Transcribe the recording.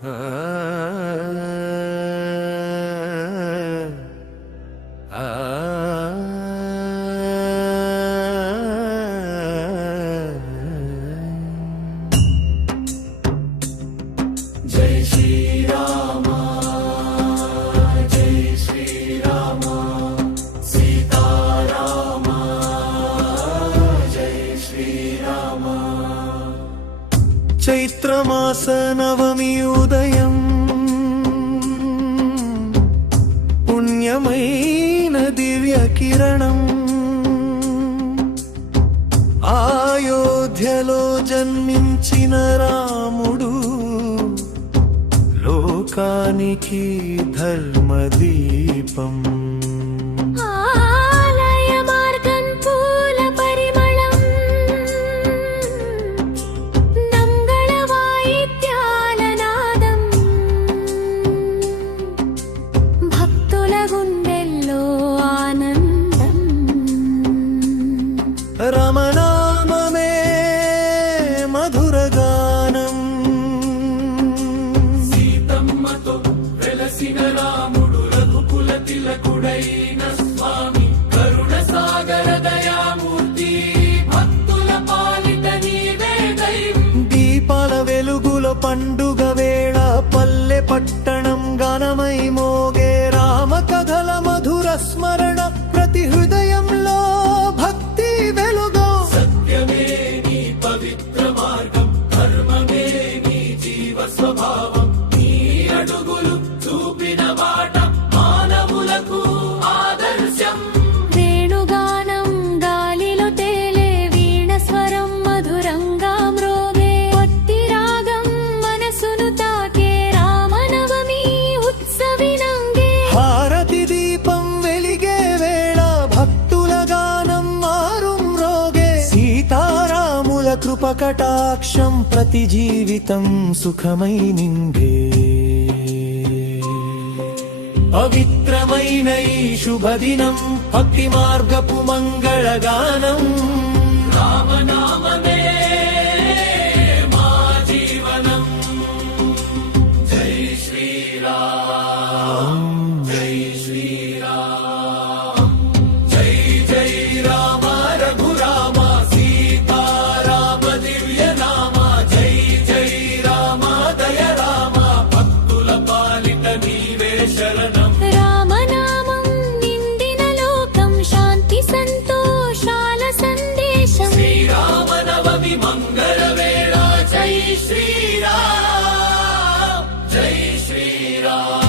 జై శ్రీరామ జై శ్రీరామ సీతారామ జై శ్రీరామ. చైత్రమాస నవమి ఉదయం పుణ్యమైన దివ్య కిరణం అయోధ్యలో జన్మించిన రాముడు లోకానికి ధర్మదీపం. రమనామమే మధురగానం సీతమ్మతో వెలసిన రాముడు రఘుకుల తిలకుడైన స్వామి కరుణ సాగర దయామూర్తి భక్తుల పాలిట నీవే దైవం. దీపాల వెలుగుల పండుగ వేళ పల్లె పట్టణం గానమై మోగే రామ కథల మధుర స్మరణ ప్రతి హృదయంలో భక్తి వెలుగు. సత్యమే నీ పవిత్ర మార్గం ధర్మమే నీ జీవ స్వభావం నీ అడుగులు చూపిన బాట మానవులకు ఆదర్శం. వేణుగానం గాలిలో తేలే వీణ స్వరం మధురంగా మ్రోగే కొత్తి రాగం మనసును తాకే రామనవమి ఉత్సవినంగే. హారతి దీపం వెలిగే వేళ భక్తుల గానం మారుం రోగే సీతారాముల కృప కటాక్షం ప్రతి జీవితం సుఖమై నిండే. పవిత్రమైన ఈ శుభదినం భక్తి మార్గపు మంగళగానం రామనామమే మా జీవనం. జై శ్రీరామ్ జై శ్రీరామ్ జై జై రామ రఘురామ సీతారామ దివ్య నామ. జై జై రామ దయ రామ భక్తుల పాలిట నీవే శరణం. రామనామం నిండిన లోకం శాంతి సంతోషాల సందేశం. శ్రీరామ నవమి మంగళ వేళ జై శ్రీరామ్ జై శ్రీరామ్.